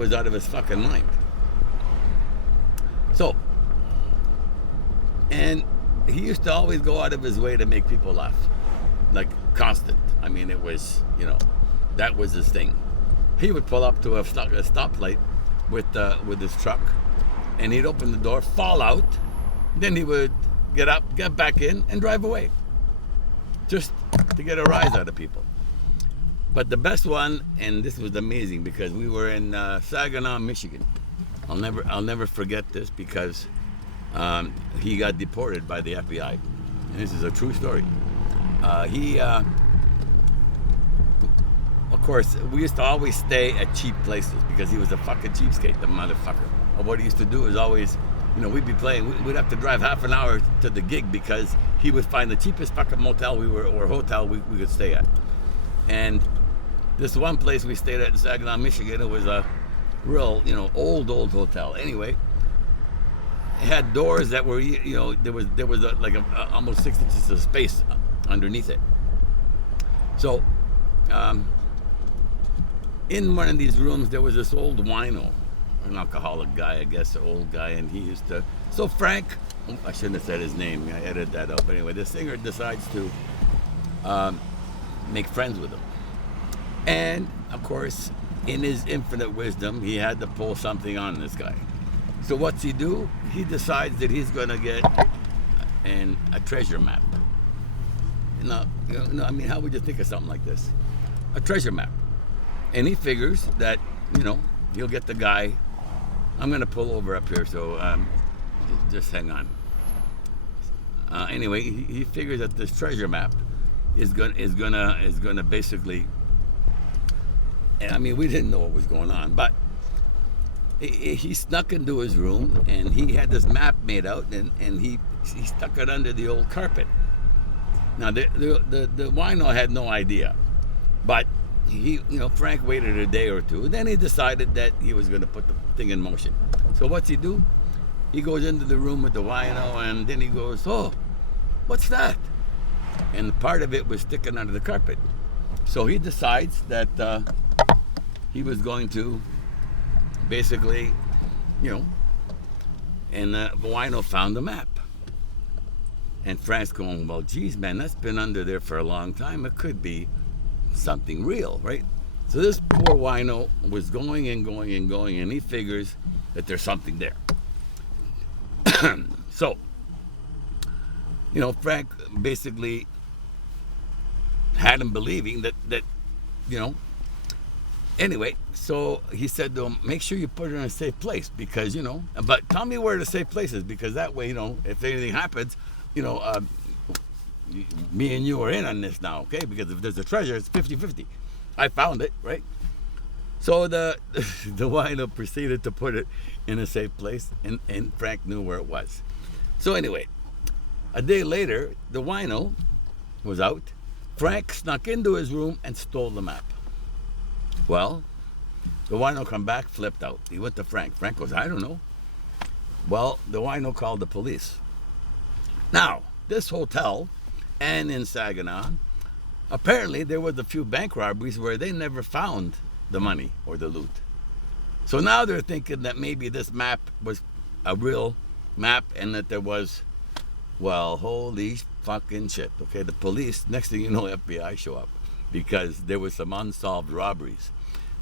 was out of his fucking mind. So, and he used to always go out of his way to make people laugh, like constant. I mean, it was, that was his thing. He would pull up to a stoplight with his truck, and he'd open the door, fall out, then he would get up, get back in, and drive away, just to get a rise out of people. But the best one, and this was amazing because we were in Saginaw, Michigan. I'll never forget this because he got deported by the FBI. And this is a true story. Of course, we used to always stay at cheap places because he was a fucking cheapskate, the motherfucker. And what he used to do is always, we'd be playing, we'd have to drive half an hour to the gig because he would find the cheapest fucking motel or hotel we could stay at. And this one place we stayed at in Saginaw, Michigan, it was a real, old hotel. Anyway, it had doors that were, there was almost 6 inches of space underneath it. So, in one of these rooms, there was this old wino, an alcoholic guy, I guess, an old guy, and he used to. So Frank, I shouldn't have said his name. I edited that out. But anyway, the singer decides to make friends with him. And, of course, in his infinite wisdom, he had to pull something on this guy. So what's he do? He decides that he's going to get a treasure map. I mean, how would you think of something like this? A treasure map. And he figures that, he'll get the guy. I'm going to pull over up here, so just hang on. Anyway, he figures that this treasure map is gonna basically. And I mean, we didn't know what was going on, but he snuck into his room and he had this map made out, and he stuck it under the old carpet. Now the wino had no idea, but Frank waited a day or two, and then he decided that he was going to put the thing in motion. So what's he do? He goes into the room with the wino, and then he goes, "Oh, what's that?" And part of it was sticking under the carpet. So he decides that he was going to basically, and the wino found the map. And Frank's going, "Well, geez, man, that's been under there for a long time. It could be something real, right?" So this poor wino was going and going and going, and he figures that there's something there. So, Frank basically had him believing that anyway, so he said to him, "Make sure you put it in a safe place because, but tell me where the safe place is because that way, if anything happens, me and you are in on this now, okay? Because if there's a treasure, it's 50-50. I found it, right?" So the wino proceeded to put it in a safe place, and Frank knew where it was. So anyway, a day later, the wino was out. Frank snuck into his room and stole the map. Well, the wino come back, flipped out. He went to Frank. Frank goes, "I don't know." Well, the wino called the police. Now, this hotel and in Saginaw, apparently there was a few bank robberies where they never found the money or the loot. So now they're thinking that maybe this map was a real map and that there was, well, holy fucking shit. Okay, the police, next thing you know, FBI show up because there was some unsolved robberies.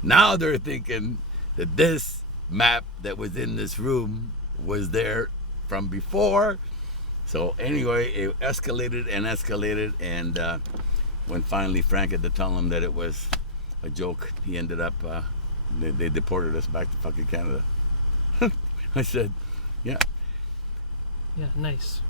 Now they're thinking that this map that was in this room was there from before. So anyway, it escalated, and when finally Frank had to tell him that it was a joke, he ended up, they deported us back to fucking Canada. I said, yeah. Yeah, nice.